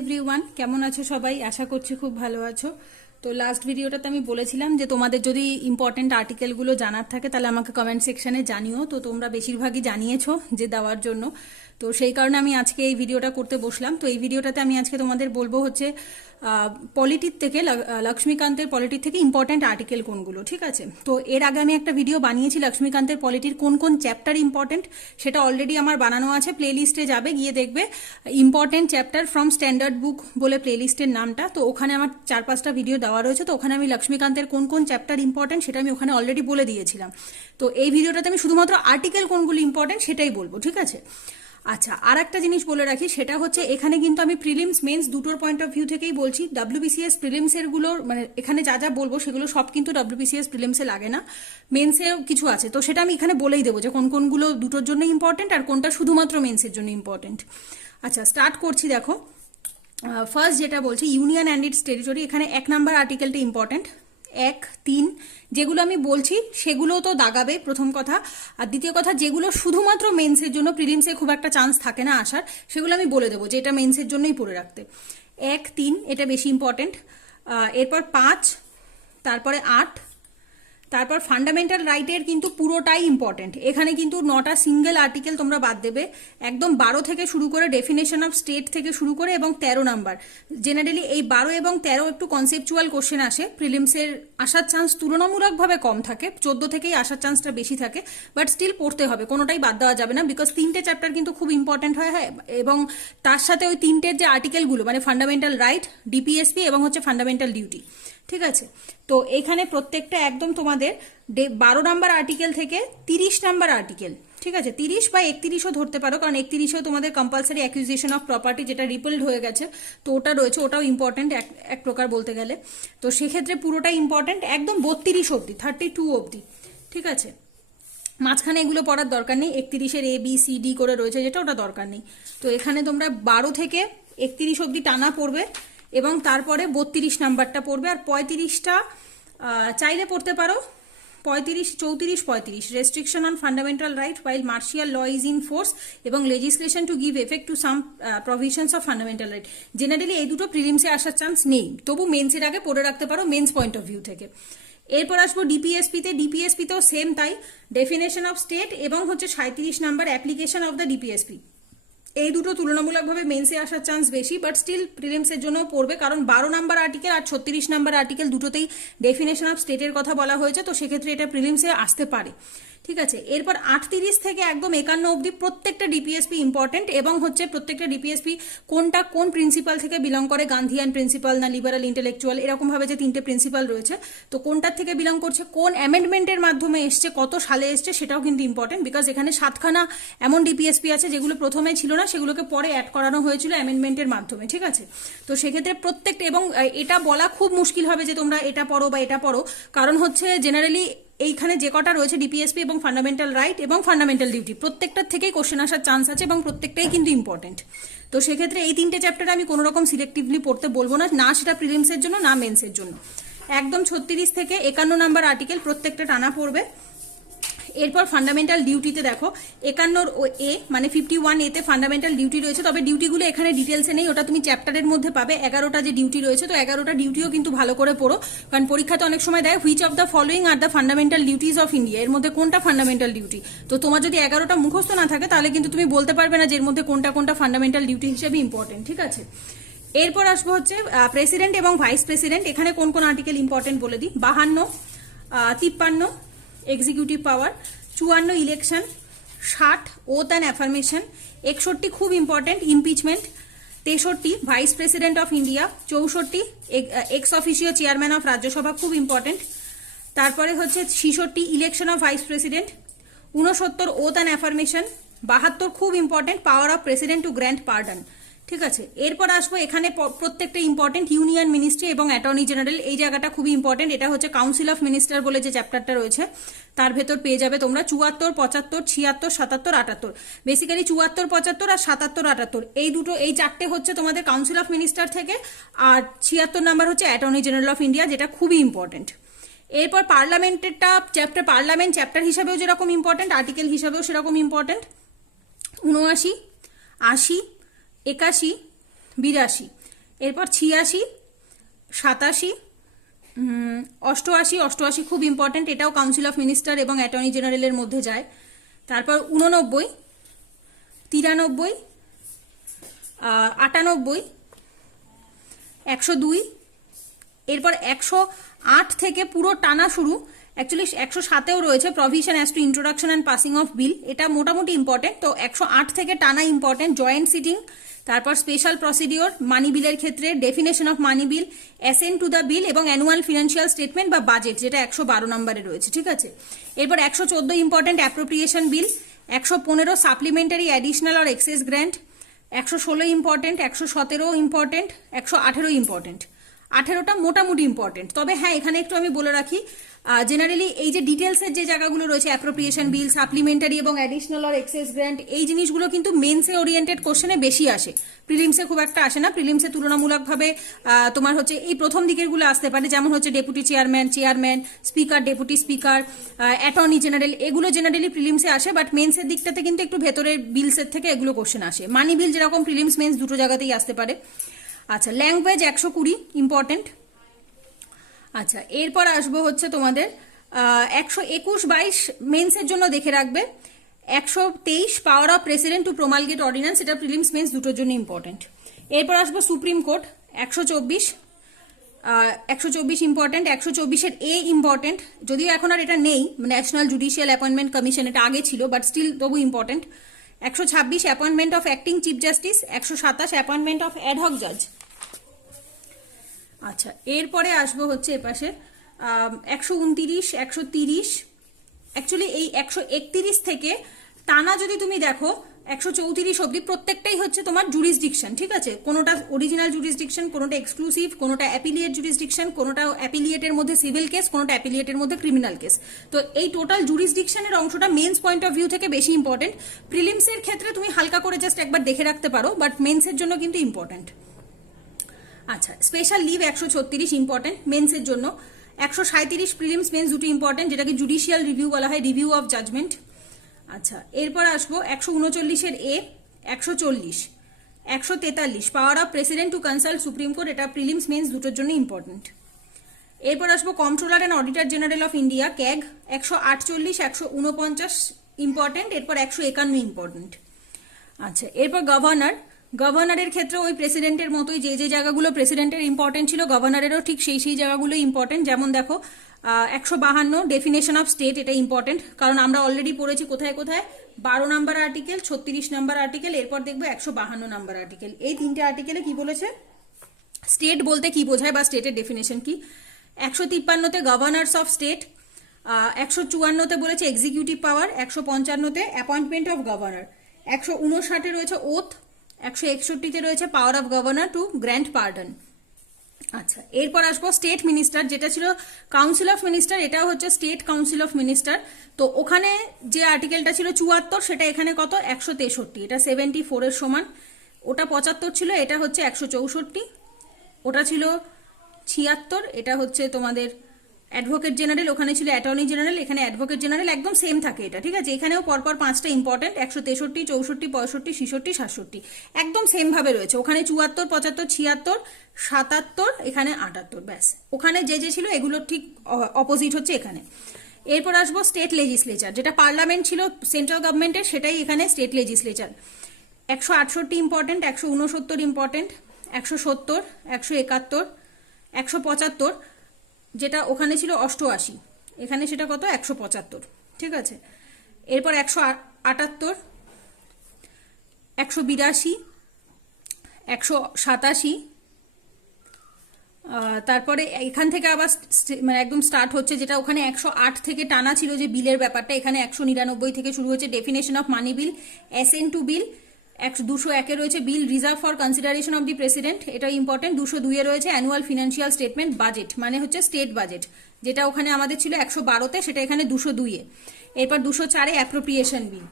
Everyone, কেমন আছো সবাই? আশা করছি খুব ভালো আছো। তো লাস্ট ভিডিওটাতে আমি বলেছিলাম যে তোমাদের যদি ইম্পর্টেন্ট আর্টিকেলগুলো জানার থাকে তাহলে আমাকে কমেন্ট সেকশনে জানিও। তো তোমরা বেশিরভাগই জানিয়েছো যে দেওয়ার জন্য। তো সেই কারণে আমি আজকে এই ভিডিওটা করতে বসলাম। তো এই ভিডিওটাতে আমি আজকে তোমাদের বলবো হচ্ছে পলিটির থেকে লক্ষ্মীকান্তের পলিটির থেকে ইম্পর্টেন্ট আর্টিকেল কোনগুলো, ঠিক আছে? তো এর আগে আমি একটা ভিডিও বানিয়েছি লক্ষ্মীকান্তের পলিটির কোন কোন চ্যাপ্টার ইম্পর্টেন্ট, সেটা অলরেডি আমার বানানো আছে, প্লেলিস্টে যাবে, গিয়ে দেখবে ইম্পর্টেন্ট চ্যাপ্টার ফ্রম স্ট্যান্ডার্ড বুক বলে প্লেলিস্টের নামটা। তো ওখানে আমার 4-5টা ভিডিও দেওয়া রয়েছে। তো ওখানে আমি লক্ষ্মীকান্তের কোন কোন চ্যাপ্টার ইম্পর্টেন্ট সেটা আমি ওখানে অলরেডি বলে দিয়েছিলাম। তো এই ভিডিওটাতে আমি শুধুমাত্র আর্টিকেল কোনগুলো ইম্পর্টেন্ট সেটাই বলবো, ঠিক আছে? আচ্ছা, আর একটা জিনিস বলে রাখি, সেটা হচ্ছে এখানে কিন্তু আমি প্রিলিমস মেন্স দুটোর পয়েন্ট অফ ভিউ থেকেই বলছি। ডাব্লিউবিসিএস প্রিলিমসের গুলো মানে এখানে যা যা বলবো সেগুলো সব কিন্তু ডাব্লিউবিসিএস প্রিলিমসে লাগে না, মেন্সেও কিছু আছে। তো সেটা আমি এখানে বলেই দেবো যে কোন কোনগুলো দুটোর জন্য ইম্পর্টেন্ট আর কোনটা শুধুমাত্র মেন্সের জন্য ইম্পর্টেন্ট। আচ্ছা, স্টার্ট করছি। দেখো, ফার্স্ট যেটা বলছি ইউনিয়ন অ্যান্ড ইটস টেরিটরি, এখানে 1 নম্বর আর্টিকেলটা ইম্পর্টেন্ট। 1, 3 যেগুলো আমি বলছি সেগুলো তো দাগাবে, প্রথম কথা। আর দ্বিতীয় কথা, যেগুলো শুধুমাত্র মেন্সের জন্য, প্রিলিমসে খুব একটা চান্স থাকে না আসার, সেগুলো আমি বলে দেবো যে এটা মেন্সের জন্যই পড়ে রাখতে। 1, 3 এটা বেশি ইম্পর্টেন্ট। এরপর 5, তারপরে 8, তারপর ফান্ডামেন্টাল রাইটের কিন্তু পুরোটাই ইম্পর্টেন্ট। এখানে কিন্তু 9টা সিঙ্গেল আর্টিকেল তোমরা বাদ দেবে, একদম 12 থেকে শুরু করে ডেফিনেশন অফ স্টেট থেকে শুরু করে এবং 13 নাম্বার। জেনারেলি এই 12 এবং 13 একটু কনসেপচুয়াল কোশ্চেন আসে, প্রিলিমসের আসার চান্স তুলনামূলকভাবে কম থাকে, 14 থেকেই আসার চান্সটা বেশি থাকে, বাট স্টিল পড়তে হবে, কোনোটাই বাদ দেওয়া যাবে না, বিকজ 3টে চ্যাপ্টার কিন্তু খুব ইম্পর্টেন্ট হয়। হ্যাঁ, এবং তার সাথে ওই 3টের যে আর্টিকেলগুলো মানে ফান্ডামেন্টাল রাইট, ডিপিএসপি এবং হচ্ছে ফান্ডামেন্টাল ডিউটি, ঠিক আছে? তো এখানে প্রত্যেকটা একদম তোমাদের 12 নাম্বার আর্টিকেল থেকে 30 নাম্বার আর্টিকেল, ঠিক আছে? 30 বা 31ও ধরতে পারো, কারণ 31এও তোমাদের কম্পালসারি অ্যাকুইজিশন অফ প্রপার্টি যেটা রিপেলড হয়ে গেছে, তো ওটা রয়েছে, ওটাও ইম্পর্টেন্ট এক প্রকার বলতে গেলে। তো সেক্ষেত্রে পুরোটাই ইম্পর্টেন্ট, একদম 32 অবধি, 32 অবধি, ঠিক আছে? মাঝখানে এগুলো পড়ার দরকার নেই, 31-এর ABCD করে রয়েছে যেটা, ওটা দরকার নেই। তো এখানে তোমরা 12 থেকে 31 অবধি টানা পড়বে এবং তারপরে 32 নাম্বারটা পড়বে। আর 35টা চাইলে পড়তে পারো, 35, 34, 35 restriction on fundamental right while martial law is in force এবং legislation to give effect to some provisions of fundamental right. Generally এই দুটো প্রিলিমসে আসার চান্স নেই, তবু মেন্সের আগে পড়ে রাখতে পারো মেন্স পয়েন্ট অফ ভিউ থেকে। এরপর আসবো ডিপিএসপিতে। ডিপিএসপিতেও সেম তাই, ডেফিনেশন অফ স্টেট এবং হচ্ছে 37 number application of the DPSP. এই দুটো তুলনামূলকভাবে মেন্সে আসার চান্স বেশি, বাট স্টিল প্রিলিমসের জন্য পড়বে, কারণ 12 নাম্বার আর্টিকেল আর 36 নাম্বার আর্টিকেল দুটোতেই ডেফিনেশন অফ স্টেটের কথা বলা হয়েছে, তো সেক্ষেত্রে এটা প্রিলিমসে আসতে পারে, ঠিক আছে? এরপর 38 থেকে একদম 51 অবধি প্রত্যেকটা ডিপিএসপি ইম্পর্টেন্ট এবং হচ্ছে প্রত্যেকটা ডিপিএসপি কোনটা কোন প্রিন্সিপাল থেকে বিলং করে, গান্ধিয়ান প্রিন্সিপাল না লিবারাল ইন্টেলেকচুয়াল, এরকম ভাবে যে 3টে প্রিন্সিপাল রয়েছে, তো কোনটার থেকে বিলং করছে, কোন অ্যামেন্ডমেন্টের মাধ্যমে এসছে, কত সালে এসছে, সেটাও কিন্তু ইম্পর্টেন্ট, বিকজ এখানে 7খানা এমন ডিপিএসপি আছে যেগুলো প্রথমে ছিল না, সেগুলোকে পরে অ্যাড করানো হয়েছিল অ্যামেন্ডমেন্টের মাধ্যমে, ঠিক আছে? তো সেক্ষেত্রে প্রত্যেকটা, এবং এটা বলা খুব মুশকিল হবে যে তোমরা এটা পড়ো বা এটা পড়ো, কারণ হচ্ছে জেনারেলি এইখানে যে কটা রয়েছে ডিপিএসপি এবং ফান্ডামেন্টাল রাইট এবং ফান্ডামেন্টাল ডিউটি, প্রত্যেকটার থেকেই কোশ্চেন আসার চান্স আছে এবং প্রত্যেকটাই কিন্তু ইম্পর্টেন্ট। তো সেক্ষেত্রে এই 3টে চ্যাপ্টার আমি কোনো রকম সিলেক্টিভলি পড়তে বলবো না, না সেটা প্রিলিমসের জন্য না মেন্সের জন্য। একদম 36 থেকে 51 নাম্বার আর্টিকেল প্রত্যেকটা টানা পড়বে। এরপর ফান্ডামেন্টাল ডিউটিতে দেখো, 51 মানে 51A ফান্ডামেন্টাল ডিউটি রয়েছে, তবে ডিউটিগুলো এখানে ডিটেলসে নেই, ওটা তুমি চ্যাপ্টারের মধ্যে পাবে। 11টা যে ডিউটি রয়েছে, তো 11টা ডিউটিও কিন্তু ভালো করে পড়ো, কারণ পরীক্ষাতে অনেক সময় দেয় which of the following are the fundamental duties of India, এর মধ্যে কোনটা ফান্ডামেন্টাল ডিউটি। তো তোমার যদি 11টা মুখস্থ না থাকে তাহলে কিন্তু তুমি বলতে পারবে না যে এর মধ্যে কোনটা কোনটা ফান্ডামেন্টাল ডিউটি হিসেবে ইম্পর্টেন্ট, ঠিক আছে? এরপর আসবো হচ্ছে প্রেসিডেন্ট এবং ভাইস প্রেসিডেন্ট। এখানে কোন কোন আর্টিকেল ইম্পর্টেন্ট বলে দিই। 52, 53 executive power, 54 election, 60 oath and affirmation, 61 খুব important impeachment, 63 vice president of India, 64 x officio chairman of Rajya Sabha, খুব ইম্পর্টেন্ট। তারপরে হচ্ছে 66 election of vice president, 69 oath and affirmation, 72 খুব important power of president two grant pardon, ঠিক আছে? এরপর আসবো এখানে প্রত্যেকটা ইম্পর্টেন্ট ইউনিয়ন মিনিস্ট্রি এবং অ্যাটর্নি জেনারেল, এই জায়গাটা খুবই ইম্পর্টেন্ট। এটা হচ্ছে কাউন্সিল অফ মিনিস্টার বলে যে চ্যাপ্টারটা রয়েছে তার ভেতর পেয়ে যাবে তোমরা 74, 75, 76, 77, 78। বেসিক্যালি 74, 75 আর 77, 78 এই দুটো, এই 4টে হচ্ছে তোমাদের কাউন্সিল অফ মিনিস্টার থেকে, আর 76 নাম্বার হচ্ছে অ্যাটর্নি জেনারেল অফ ইন্ডিয়া, যেটা খুবই ইম্পর্টেন্ট। এরপর পার্লামেন্টেরটা চ্যাপ্টার, পার্লামেন্ট চ্যাপ্টার হিসাবেও যেরকম ইম্পর্টেন্ট, আর্টিকেল হিসাবেও সেরকম ইম্পর্টেন্ট। 79, 80, 81, 82 এরপর 86, 87, 88, 88 খুব ইম্পর্টেন্ট, এটাও কাউন্সিল অফ মিনিস্টার এবং অ্যাটর্নি জেনারেলের মধ্যে যায়। তারপর 89, 93, 98, 102, এরপর 108 থেকে পুরো টানা শুরু, অ্যাকচুয়ালি 107এও রয়েছে provision as to introduction and passing of bill, এটা মোটামুটি ইম্পর্টেন্ট। তো 108 থেকে টানা ইম্পর্টেন্ট, জয়েন্ট সিটিং, তারপর স্পেশাল প্রসিডিওর মানি বিলের ক্ষেত্রে, definition of money bill, assent to the bill এবং অ্যানুয়াল ফিনান্সিয়াল স্টেটমেন্ট বা বাজেট, যেটা 112 নম্বরে রয়েছে, ঠিক আছে। এরপর 114 important appropriation bill, 115 supplementary additional or excess grant, 116 important, 117 important, 118 important. 18টা মোটামুটি ইম্পর্টেন্ট। তবে হ্যাঁ, এখানে একটু আমি বলে রাখি, জেনারেলি এই যে ডিটেলসের যে জায়গাগুলো রয়েছে, অ্যাপ্রোপ্রিয়েশন বিল, সাপ্লিমেন্টারি এবং অ্যাডিশনাল অর এক্সেস গ্র্যান্ট, এই জিনিসগুলো কিন্তু মেন্সে ওরিয়েন্টেড কোশ্চেনে বেশি আসে, প্রিলিমসে খুব একটা আসে না। প্রিলিমসে তুলনামূলকভাবে তোমার হচ্ছে এই প্রথম দিকেরগুলো আসতে পারে, যেমন হচ্ছে deputy chairman, speaker, deputy speaker, attorney general, এগুলো জেনারেলি প্রিলিমসে আসে। বাট মেন্সের দিকটাতে কিন্তু একটু ভেতরের বিলসের থেকে এগুলো কোশ্চেন আসে। মানি বিল যেরকম প্রিলিমস মেন্স দুটো জায়গাতেই আসতে পারে। আচ্ছা, ল্যাঙ্গুয়েজ 120 ইম্পর্টেন্ট। আচ্ছা, এরপর আসবো হচ্ছে তোমাদের 121-22 মেন্সের জন্য দেখে রাখবে। 123 power of president to promulgate ordinance, এটা প্রিলিমস মেন্স দুটোর জন্য ইম্পর্টেন্ট। এরপর আসবো সুপ্রিম কোর্ট 124 ইম্পর্টেন্ট। 124-এর এ ইম্পর্টেন্ট, যদিও এখন আর এটা নেই, ন্যাশনাল জুডিশিয়াল অ্যাপয়েন্টমেন্ট কমিশন, এটা আগে ছিল, বাট স্টিল তবু important. 126 appointment of acting chief justice, 127 appointment of ad hoc জাজ। আচ্ছা, এরপরে আসবো হচ্ছে এপাশে 129, 130, অ্যাকচুয়ালি এই 131 থেকে টানা যদি তুমি দেখো 134 অব্দি প্রত্যেকটাই হচ্ছে তোমার জুরিসডিকশন, ঠিক আছে। কোনোটা অরিজিনাল জুরিসডিকশন, কোনোটা এক্সক্লুসিভ, কোনোটা অ্যাপিলিয়েট জুরিসডিকশন, কোনোটা অ্যাপিলিয়েটের মধ্যে সিভিল কেস, কোনোটা অ্যাপিলিয়েটের মধ্যে ক্রিমিনাল কেস। তো এই টোটাল জুরিসডিকশনের অংশটা মেন্স পয়েন্ট অফ ভিউ থেকে বেশি ইম্পর্টেন্ট। প্রিলিমসের ক্ষেত্রে তুমি হালকা করে জাস্ট একবার দেখে রাখতে পারো, বাট মেন্সের জন্য কিন্তু ইম্পর্টেন্ট। আচ্ছা, স্পেশাল লিভ 136 ইম্পর্টেন্ট মেন্সের জন্য। 137 প্রিলিমস মেন্স দুটো ইম্পর্টেন্ট, যেটাকে জুডিশিয়াল রিভিউ বলা হয়, রিভিউ অফ জাজমেন্ট। আচ্ছা, এরপর আসবো 139-এর এ, 140, 143 পাওয়ার of president to consult supreme court, এটা প্রিলিমস মেন্স দুটোর জন্য ইম্পর্টেন্ট। এরপর আসবো controller and auditor general of India, CAG, 148, 149 important. এরপর 151 ইম্পর্টেন্ট। আচ্ছা, এরপর গভর্নরের ক্ষেত্রে ওই প্রেসিডেন্টের মতোই যে যে জায়গাগুলো প্রেসিডেন্টের ইম্পর্টেন্ট ছিল, গভর্নরেরও ঠিক সেই জায়গাগুলো ইম্পর্টেন্ট। যেমন দেখো 152 ডেফিনেশন অফ স্টেট, এটা ইম্পর্টেন্ট, কারণ আমরা অলরেডি পড়েছি কোথায় কোথায়, 12 নম্বর আর্টিকেল, 36 নম্বর আর্টিকেল, এরপর দেখবো 152 নম্বর আর্টিকেল। এই তিনটে আর্টিকেলে কি বলেছে, স্টেট বলতে কি বোঝায় বা স্টেটের ডেফিনেশন কি। 153-তে গভর্নর্স অফ স্টেট, 154-তে বলেছে এক্সিকিউটিভ পাওয়ার, 155-তে অ্যাপয়েন্টমেন্ট অফ গভর্নর, 159-এ রয়েছে ওথ, 161-তে রয়েছে power of governor to grant pardon. আচ্ছা, এরপর আসবো স্টেট মিনিস্টার, যেটা ছিল কাউন্সিল অফ মিনিস্টার, এটাও হচ্ছে স্টেট কাউন্সিল অফ মিনিস্টার। তো ওখানে যে আর্টিকেলটা ছিল 74, সেটা এখানে কত, 163, এটা 74-এর সমান। ওটা 75 ছিল, এটা হচ্ছে 164। ওটা ছিল 76, এটা হচ্ছে তোমাদের অ্যাডভোকেট জেনারেল, ওখানে ছিল অ্যাটর্নি জেনারেল, এখানে অ্যাডভোকেট জেনারেল, একদম সেম থাকে এটা, ঠিক আছে। এখানেও পরপর 5টা ইম্পর্টেন্ট, 163, 64, 65, 66, 67, একদম সেম ভাবে রয়েছে। ওখানে 74, 75, 76, 77, এখানে 78, ব্যাস। ওখানে যে যে ছিল এগুলো ঠিক অপোজিট হচ্ছে এখানে। এরপর আসবো স্টেট লেজিসলেচার, যেটা পার্লামেন্ট ছিল সেন্ট্রাল গভর্নমেন্টের, সেটাই এখানে স্টেট লেজিসলেচার। 168 ইম্পর্টেন্ট, 169 ইম্পর্টেন্ট, 170, 171, 175, যেটা ওখানে ছিল 88, এখানে সেটা কত, 175, ঠিক আছে। এরপর 178, 182, 187, তারপরে এখান থেকে আবার মানে একদম স্টার্ট হচ্ছে, যেটা ওখানে 108 থেকে টানা ছিল যে বিলের ব্যাপারটা, এখানে 199 থেকে শুরু হচ্ছে definition of money bill, assent to bill. 201-এ রয়েছে bill reserve for consideration of the president, এটা ইম্পর্টেন্ট। 202-এ রয়েছে অ্যানুয়াল ফিনান্সিয়াল স্টেটমেন্ট, বাজেট মানে হচ্ছে স্টেট বাজেট, যেটা ওখানে আমাদের ছিল 112-তে, সেটা এখানে 202-এ। এরপর 204-এ অ্যাপ্রোপ্রিয়েশন বিল।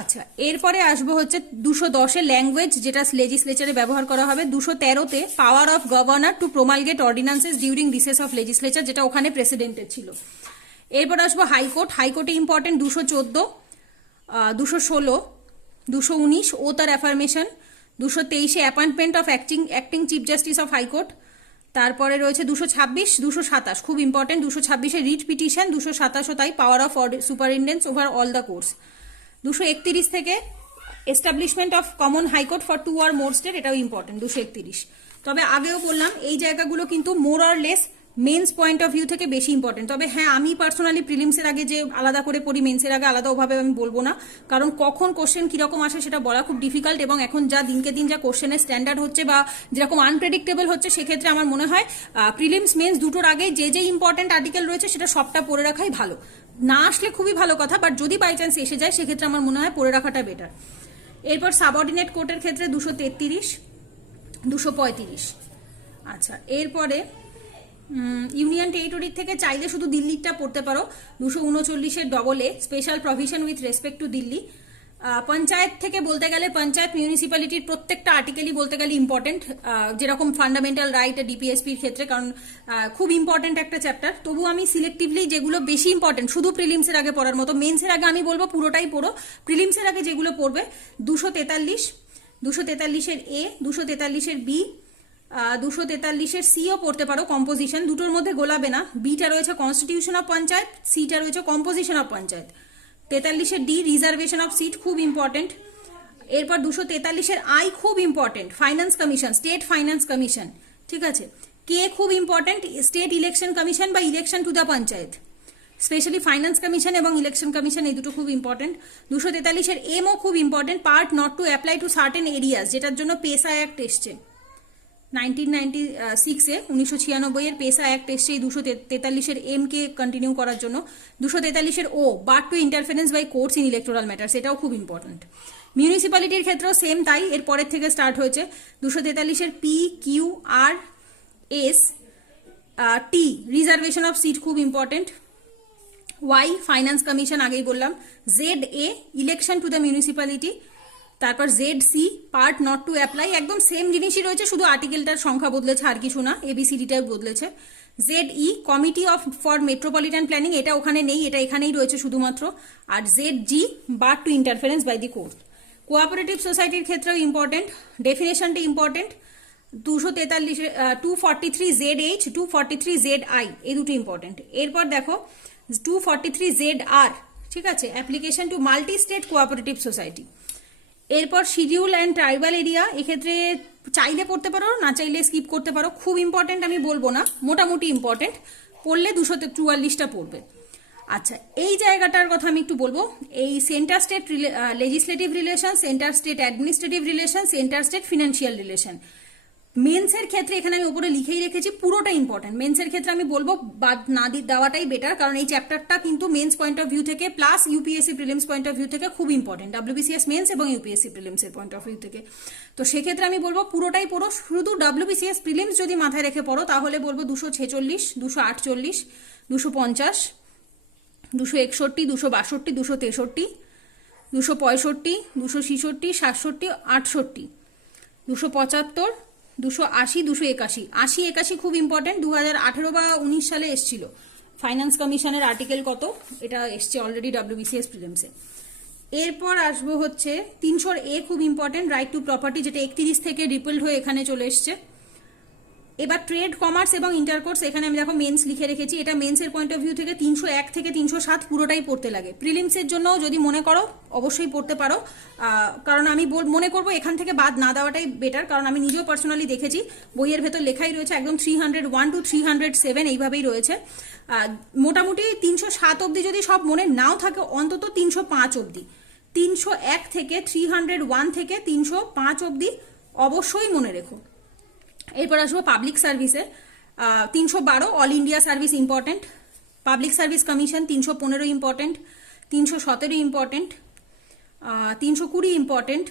আচ্ছা, এরপরে আসবো হচ্ছে 210-এ ল্যাঙ্গুয়েজ, যেটা লেজিসলেচারে ব্যবহার করা হবে। 213-তে power of governor to promulgate ordinances during recess of legislature, যেটা ওখানে প্রেসিডেন্টের ছিল। এরপর আসবো হাইকোর্টে ইম্পর্টেন্ট 214, 216, 219 ওথ আর অ্যাফার্মেশন, 223-এ appointment of acting chief justice of high court. তারপরে রয়েছে 226, 227 খুব ইম্পর্টেন্ট, 226-এ রিট পিটিশন, 227-ও তাই, power of superintendence over all the courts. 231 থেকে establishment of common high court for 2 or more state, এটাও ইম্পর্টেন্ট 231। তবে আগেও বললাম এই জায়গাগুলো কিন্তু more or less mains point of view থেকে বেশি ইম্পর্টেন্ট। তবে হ্যাঁ, আমি পার্সোনালি প্রিলিমসের আগে যে আলাদা করে পড়ি, মেন্সের আগে আলাদা ওভাবে আমি বলবো না, কারণ কখন কোশ্চেন কিরকম আসে সেটা বলা খুব ডিফিকাল্ট, এবং এখন যা দিনকে দিন যা কোশ্চেনের স্ট্যান্ডার্ড হচ্ছে বা যেরকম আনপ্রেডিক্টেবল হচ্ছে, সেক্ষেত্রে আমার মনে হয় প্রিলিমস মেন্স দুটোর আগে যে যে ইম্পর্টেন্ট আর্টিকেল রয়েছে সেটা সবটা পড়ে রাখাই ভালো। না আসলে খুবই ভালো কথা, বাট যদি বাই চান্স এসে যায় সেক্ষেত্রে আমার মনে হয় পড়ে রাখাটা বেটার। এরপর সাবঅর্ডিনেট কোর্টের ক্ষেত্রে 233, 235। আচ্ছা, এরপরে ইউনিয়ন টেরিটরির থেকে চাইলে শুধু দিল্লিটা পড়তে পারো, 239-এর double A special provision with respect to Delhi. Panchayat থেকে বলতে গেলে পঞ্চায়েত মিউনিসিপ্যালিটির প্রত্যেকটা আর্টিকেলই বলতে গেলে ইম্পর্টেন্ট, যেরকম ফান্ডামেন্টাল রাইট ডিপিএসপির ক্ষেত্রে, কারণ খুব ইম্পর্টেন্ট একটা চ্যাপ্টার। তবু আমি সিলেক্টিভলি যেগুলো বেশি ইম্পর্টেন্ট শুধু প্রিলিমসের আগে পড়ার মতো, মেন্সের আগে আমি বলবো পুরোটাই পড়ো, প্রিলিমসের আগে যেগুলো পড়বে 243, 243-এর এ, 243-এর বি, 243-এর সিও পড়তে পারো, কম্পোজিশন, দুটোর মধ্যে গোলাবে না। বিটা রয়েছে কনস্টিটিউশন অফ পঞ্চায়েত, সিটা রয়েছে কম্পোজিশন অফ পঞ্চায়েত। 43-এর ডি রিজার্ভেশন অফ সিট খুব ইম্পর্টেন্ট। এরপর 243-এর আই খুব important, finance commission, state finance commission, ঠিক আছে। কে খুব ইম্পর্টেন্ট, স্টেট ইলেকশন কমিশন বা election to the panchayat, specially finance commission এবং ইলেকশন কমিশন, এই দুটো খুব ইম্পর্টেন্ট। 243-এর এমও খুব important, part not to apply to certain areas, যেটার জন্য পেসা অ্যাক্ট এসছে 1996-এ, 1996-এর পেসা অ্যাক্ট এসছে এই 243-এর এম কে কন্টিনিউ করার জন্য। 243-এর O bar to interference by courts in electoral matters, এটাও খুব ইম্পর্টেন্ট। মিউনিসিপ্যালিটির ক্ষেত্রেও সেম তাই, এর পরের থেকে স্টার্ট হয়েছে। 243-এর P, Q, R, S, T reservation of seat খুব ইম্পর্টেন্ট। ওয়াই ফাইন্যান্স কমিশন আগেই বললাম। Z A election to the municipality. তারপর Z C part not to apply, একদম সেম জিনিসই রয়েছে, শুধু আর্টিকেলটার সংখ্যা বদলেছে আর কিছু না, এবিসিডিটাও বদলেছে। Z E committee of for metropolitan planning, এটা ওখানে নেই, এটা এখানেই রয়েছে শুধুমাত্র। আর Z G bar to interference by the court. Cooperative সোসাইটির ক্ষেত্রেও ইম্পর্টেন্ট, ডেফিনেশনটা important. 243 Z H, 243 Z I, এই দুটো ইম্পর্টেন্ট। এরপর দেখো 243 জেড আর, ঠিক আছে, application to multi state cooperative society. এরপর শিডিউল অ্যান্ড ট্রাইবাল এরিয়া, এক্ষেত্রে চাইলে পড়তে পারো, না চাইলে স্কিপ করতে পারো, খুব ইম্পর্টেন্ট আমি বলবো না, মোটামুটি ইম্পর্টেন্ট, পড়লে 244টা পড়বে। আচ্ছা, এই জায়গাটার কথা আমি একটু বলবো, এই centre state legislative relation, centre state administrative relation, centre state financial relation. মেন্সের ক্ষেত্রে এখানে আমি উপরে লিখেই রেখেছি পুরোটা ইম্পর্টেন্ট, মেন্সের ক্ষেত্রে আমি বলবো বাদ না দেওয়াটাই বেটার, কারণ এই চ্যাপ্টারটা কিন্তু মেন্স পয়েন্ট অফ ভিউ থেকে plus UPSC prelims point of view থেকে খুব ইম্পর্টেন্ট, ডাব্লিউবিসিএস মেন্স এবং ইউপিএসসি প্রিলিমসের পয়েন্ট অফ ভিউ থেকে। তো সেক্ষেত্রে আমি বলবো পুরোটাই পড়ো, শুধু ডাব্লিউবিসিএস প্রিলিমস যদি মাথায় রেখে পড়ো তাহলে বলবো 246, 248, 250, 261, 262, 263, 265, 266, 67, 68, 275, 280, 281, 80-81 খুব ইম্পর্টেন্ট, 2018 বা 19 সালে এসছিল ফাইন্যান্স কমিশনের আর্টিকেল কত, এটা এসছে অলরেডি ডাব্লিউবিসিএস প্রিলিমসে। এরপর আসবো হচ্ছে 300 এ, খুব ইম্পর্টেন্ট, রাইট টু প্রপার্টি, যেটা 31 থেকে রিপেলড হয়ে এখানে চলে এসছে। এবার ট্রেড, কমার্স এবং ইন্টারকোর্স, এখানে আমি দেখো মেন্স লিখে রেখেছি, এটা মেন্সের পয়েন্ট অফ ভিউ থেকে 301 থেকে 307 পুরোটাই পড়তে লাগে। প্রিলিমসের জন্য যদি মনে করো অবশ্যই পড়তে পারো, কারণ আমি মনে করবো এখান থেকে বাদ না দেওয়াটাই বেটার, কারণ আমি নিজেও পার্সোনালি দেখেছি বইয়ের ভেতর লেখাই রয়েছে একদম 301 to 307 এইভাবেই রয়েছে। মোটামুটি 307 অবধি যদি সব মনে নাও থাকে, অন্তত 305 অবধি, 301 থেকে 301 থেকে 305 অবধি অবশ্যই মনে রেখো। এরপর আসবো পাবলিক সার্ভিসে, 312 all India service important, public service commission 315 important, 317 important, 320 important,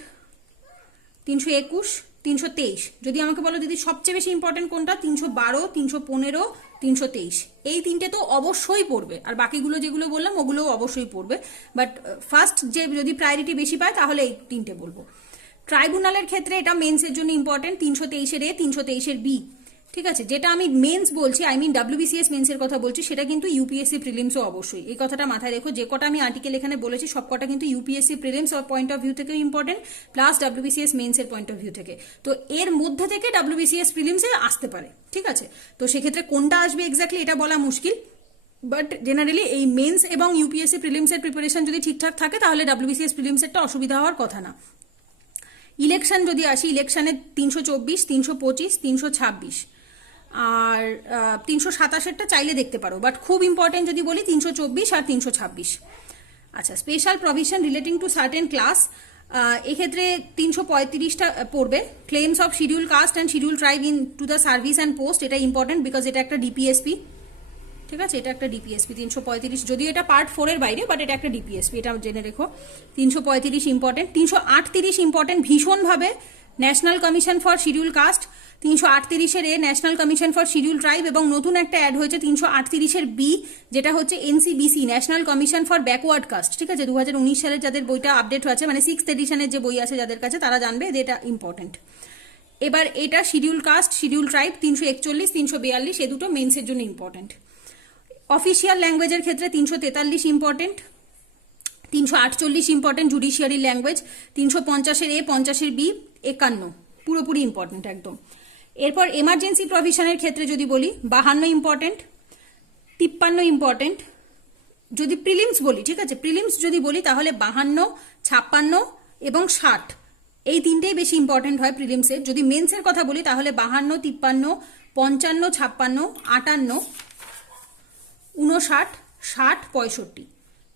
321, 323। যদি আমাকে বলো দিদি সবচেয়ে বেশি ইম্পর্টেন্ট কোনটা, 312, 315, 323, এই তিনটে তো অবশ্যই পড়বে, আর বাকিগুলো যেগুলো বললাম ওগুলোও অবশ্যই পড়বে, বাট ফার্স্ট যে যদি প্রায়োরিটি বেশি পায় তাহলে এই তিনটে বলবো। ট্রাইব্যুনালের ক্ষেত্রে এটা মেন্সের জন্য ইম্পর্টেন্ট, 323-এর এ, 323-এর বি, ঠিক আছে, যেটা আমি মেন্স বলছি, আই মিন ডাব্লিউবিসিএস মেন্সের কথা বলছি, সেটা কিন্তু ইউপিএসসি প্রিলিমসও অবশ্যই। এই কথাটা মাথায় রেখো, যে কটা আমি আর্টিকেল এখানে বলেছি সব কটা কিন্তু UPSC prelims point of view থেকেও ইম্পর্টেন্ট, প্লাস ডাব্লিউবিসিএস মেন্সের পয়েন্ট অফ ভিউ থেকে। তো এর মধ্যে থেকে ডাব্লিউবিসিএস প্রিলিমসে আসতে পারে, ঠিক আছে। তো সেক্ষেত্রে কোনটা আসবে এক্স্যাক্টলি এটা বলা মুশকিল, বাট জেনারেলি এই মেন্স এবং ইউপিএসসি প্রিলিমসের প্রিপারেশন যদি ঠিকঠাক থাকে তাহলে ডাব্লিউবিসিএস প্রিলিমসেরটা অসুবিধা হওয়ার কথা না। ইলেকশন যদি আসি, ইলেকশনে 324, 325, 326 আর 327টা চাইলে দেখতে পারো, বাট খুব ইম্পর্টেন্ট যদি বলি 324 আর 326। আচ্ছা, special provision relating to certain class, এক্ষেত্রে 335টা পড়বে। Claims of schedule caste and schedule tribe into the service and post, এটা ইম্পর্টেন্ট বিকজ এটা একটা ডিপিএসপি, ঠিক আছে, এটা একটা ডিপিএসপি 335, যদিও এটা পার্ট 4 এর বাইরে, বাট এটা একটা ডিপিএসপি, এটা জেনে রেখো। 335 ইম্পর্টেন্ট, 338 ইম্পর্টেন্ট ভীষণভাবে, national commission for scheduled caste. 338-এর A national commission for scheduled tribe, এবং নতুন একটা অ্যাড হয়েছে 338-এর বি, যেটা হচ্ছে NCBC, national commission for backward caste, ঠিক আছে। 2019 সালের যাদের বইটা আপডেট হয়েছে, মানে 6th এডিশনের যে বই আছে যাদের কাছে, তারা জানবে যে এটা ইম্পর্টেন্ট। এবার এটা শিডিউল কাস্ট, শিডিউল ট্রাইব 341, 342, এ দুটো মেন্সের জন্য ইম্পর্টেন্ট। অফিসিয়াল ল্যাঙ্গুয়েজের ক্ষেত্রে 343 ইম্পর্টেন্ট, 348 ইম্পর্টেন্ট জুডিশিয়ারি ল্যাঙ্গুয়েজ, 350-এর এ, 50-এর বি, 51 পুরোপুরি ইম্পর্টেন্ট একদম। এরপর এমার্জেন্সি প্রভিশনের ক্ষেত্রে যদি বলি 52 ইম্পর্টেন্ট, 53 ইম্পর্টেন্ট। যদি প্রিলিমস বলি, ঠিক আছে, প্রিলিমস যদি বলি তাহলে 52, 56 এবং 60, এই তিনটেই বেশি ইম্পর্টেন্ট হয় প্রিলিমসের। যদি মেন্সের কথা বলি তাহলে 52, 53, 55, 56, 58, 59, 60, 65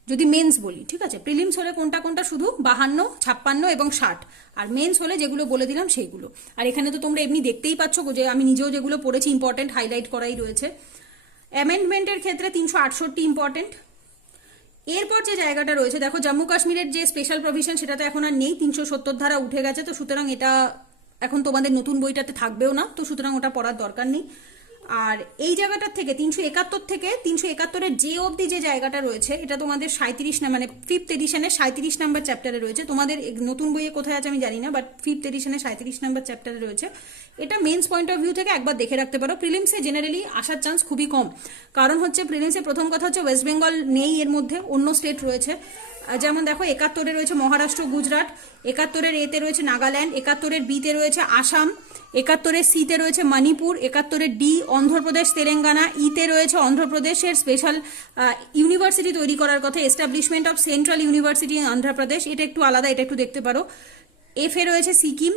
যদি মেন্স বলি, ঠিক আছে। প্রিলিমস হলে কোনটা কোনটা শুধু 52, 56 এবং 60, আর মেন্স হলে যেগুলো বলে দিলাম সেইগুলো। আর এখানে তো তোমরা এমনি দেখতেই পাচ্ছ যে আমি নিজেও যেগুলো পড়েছি ইম্পর্টেন্ট হাইলাইট করাই রয়েছে। অ্যামেন্ডমেন্টের ক্ষেত্রে 368 ইম্পর্টেন্ট। এরপর যে জায়গাটা রয়েছে দেখো, জম্মু কাশ্মীরের যে স্পেশাল প্রভিশন সেটা তো এখন আর নেই, 370 ধারা উঠে গেছে, তো সুতরাং এটা এখন তোমাদের নতুন বইটাতে থাকবেও না, তো সুতরাং ওটা পড়ার দরকার নেই। আর এই জায়গাটার থেকে 371 থেকে 371-এর যে অবধি যে জায়গাটা রয়েছে, এটা তোমাদের 37 না, মানে 5th এডিশনের 37 নাম্বার চ্যাপ্টারে রয়েছে। তোমাদের নতুন বইয়ে কোথায় আছে আমি জানি না, বাট 5th এডিশনের 37 নাম্বার চ্যাপ্টারে রয়েছে। এটা মেন্স পয়েন্ট অফ ভিউ থেকে একবার দেখে রাখতে পারো। প্রিলিমসে জেনারেলি আসার চান্স খুবই কম, কারণ হচ্ছে প্রিলিমসে প্রথম কথা হচ্ছে ওয়েস্ট বেঙ্গল নেই, এর মধ্যে অন্য স্টেট রয়েছে। যেমন দেখো 71-এ রয়েছে মহারাষ্ট্র, গুজরাট, 71-এর এতে রয়েছে নাগাল্যান্ড, 71-এর বিতে রয়েছে আসাম, 71-এর সিতে রয়েছে মণিপুর, 71-এর ডি অন্ধ্রপ্রদেশ, তেলেঙ্গানা, ইতে রয়েছে অন্ধ্রপ্রদেশের স্পেশাল ইউনিভার্সিটি তৈরি করার কথা, establishment of central university in Andhra Pradesh, এটা একটু আলাদা, এটা একটু দেখতে পারো। এফে রয়েছে সিকিম,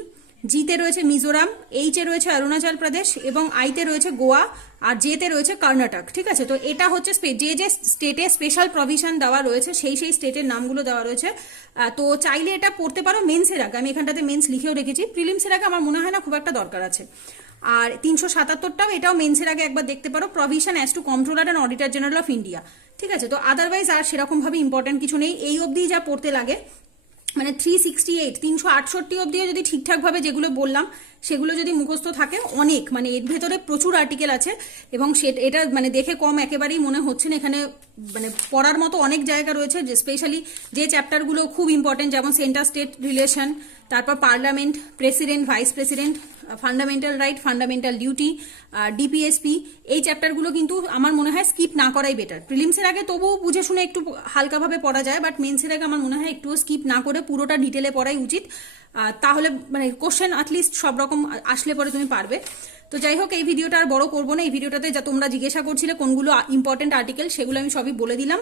জিতে রয়েছে মিজোরাম, এইচে রয়েছে অরুণাচল প্রদেশ এবং আইতে রয়েছে গোয়া, আর জেতে রয়েছে কর্ণাটক, ঠিক আছে। তো এটা হচ্ছে যে যে স্টেটে স্পেশাল প্রভিশন দেওয়া রয়েছে সেই সেই স্টেটের নামগুলো দেওয়া রয়েছে। তো চাইলে এটা পড়তে পারো মেন্সের আগে, আমি এখানটাতে মেন্স লিখেও রেখেছি, প্রিলিমসের আগে আমার মনে হয় না খুব একটা দরকার আছে। আর 377টাও এটাও মেন্সের আগে একবার দেখতে পারো, provision as two controller and auditor general of India, ঠিক আছে। তো আদারওয়াইজ আর সেরকমভাবে ইম্পর্টেন্ট কিছু নেই, এই অবধি যা পড়তে লাগে, মানে 368, 368 অবধিও যদি ঠিকঠাকভাবে যেগুলো বললাম সেগুলো যদি মুখস্থ থাকে, অনেক, মানে এর ভেতরে প্রচুর আর্টিকেল আছে, এবং এটা মানে দেখে কম একেবারেই মনে হচ্ছে না। এখানে মানে পড়ার মতো অনেক জায়গা রয়েছে, যে স্পেশালি যে চ্যাপ্টারগুলো খুব ইম্পর্টেন্ট, যেমন সেন্টার স্টেট রিলেশন, তারপর parliament, president, vice president, fundamental right, fundamental duty, DPSP, এই চ্যাপ্টারগুলো কিন্তু আমার মনে হয় স্কিপ না করাই বেটার। প্রিলিমসের আগে তবুও বুঝে শুনে একটু হালকাভাবে পড়া যায়, বাট মেন্সের আগে আমার মনে হয় একটু স্কিপ না করে পুরোটা ডিটেলে পড়াই উচিত, তাহলে মানে কোশ্চেন অ্যাটলিস্ট সব রকম আসলে পরে তুমি পারবে। তো যাই হোক, এই ভিডিওটা আর বড় করবো না, এই ভিডিওটাতে যা তোমরা জিজ্ঞাসা করছিলে কোনগুলো ইম্পর্টেন্ট আর্টিকেল সেগুলো আমি সবই বলে দিলাম।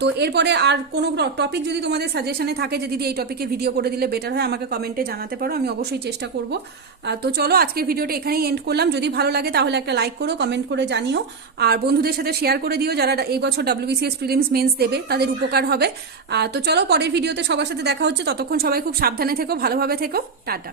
তো এরপরে আর কোনো টপিক যদি তোমাদের সাজেশনে থাকে যে দিদি এই টপিকে ভিডিও করে দিলে বেটার হয়, আমাকে কমেন্টে জানাতে পারো, আমি অবশ্যই চেষ্টা করব। তো চলো আজকের ভিডিওটা এখানেই এন্ড করলাম। যদি ভালো লাগে তাহলে একটা লাইক করো, কমেন্ট করে জানিও, আর বন্ধুদের সাথে শেয়ার করে দিও যারা এই বছর ডাব্লিউবিসিএস প্রিলিমস মেন্স দেবে, তাদের উপকার হবে। তো চলো পরের ভিডিওতে সবার সাথে দেখা হচ্ছে, ততক্ষণ সবাই খুব সাবধানে থেকো, ভালোভাবে থেকো, টাটা।